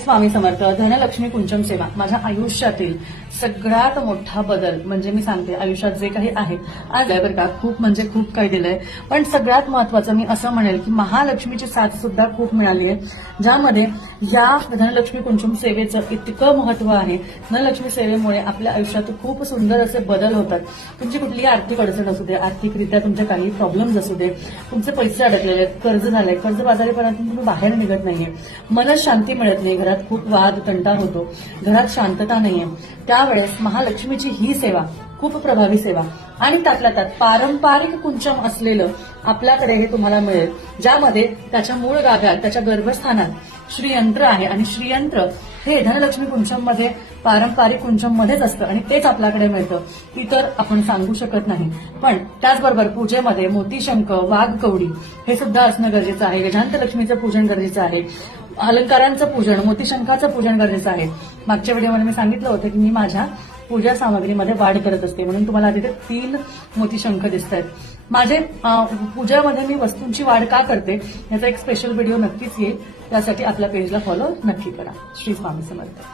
स्वामी समर्थ. धनलक्ष्मी कुंचम सेवा माझ्या आयुष्यातील सगळ्यात मोठा बदल म्हणजे मी सांगते, आयुष्यात जे काही आहे आज आहे बरं का, खूप म्हणजे खूप काही दिलंय. पण सगळ्यात महत्वाचं मी असं म्हणेल की महालक्ष्मीची साथ सुद्धा खूप मिळाली आहे, ज्यामध्ये या धनलक्ष्मी कुंचम सेवेचं इतकं महत्व आहे. धनलक्ष्मी सेवेमुळे आपल्या आयुष्यात खूप सुंदर असे बदल होतात. तुमची कुठलीही आर्थिक अडचण असू दे, आर्थिकरित्या तुमचे काही प्रॉब्लेम्स असू दे, तुमचे पैसे अडकलेले आहेत, कर्ज झालंय, कर्जबाजारीपणातून तुम्ही बाहेर निघत नाहीये, मन शांती मिळत नाही, घरात खूप वाद तंटा होतो, घरात शांतता नाहीये, त्यावेळेस महालक्ष्मीची ही सेवा खूप प्रभावी सेवा आणि त्यातल्या त्यात पारंपरिक कुंचम असलेलं आपल्याकडे हे तुम्हाला मिळेल, ज्यामध्ये त्याच्या मूळ गाभ्यात त्याच्या गर्भस्थानात श्रीयंत्र आहे आणि श्रीयंत्र हे धनलक्ष्मी कुंचम मध्ये पारंपरिक कुंचम मध्येच असतं आणि तेच आपल्याकडे मिळतं, इतर आपण सांगू शकत नाही. पण त्याचबरोबर पूजेमध्ये मोतीशंख, वाघ कवडी हे सुद्धा असणं गरजेचं आहे. गजांतलक्ष्मीचं पूजन गरजेचं आहे, अलंकारांचं पूजन, मोतीशंखाचं पूजन गरजेचं आहे. मागच्या व्हिडिओमध्ये मी सांगितलं होतं की मी माझ्या पूजा सामग्रीमध्ये वाढ करत असते, म्हणून तुम्हाला तिथे 3 मोतीशंख दिसत आहेत. माझे पूजेमध्ये मी वस्तूंची वाढ का करते याचा एक स्पेशल व्हिडिओ नक्कीच येईल, त्यासाठी आपल्या पेजला फॉलो नक्की करा. श्री स्वामी समर्थ.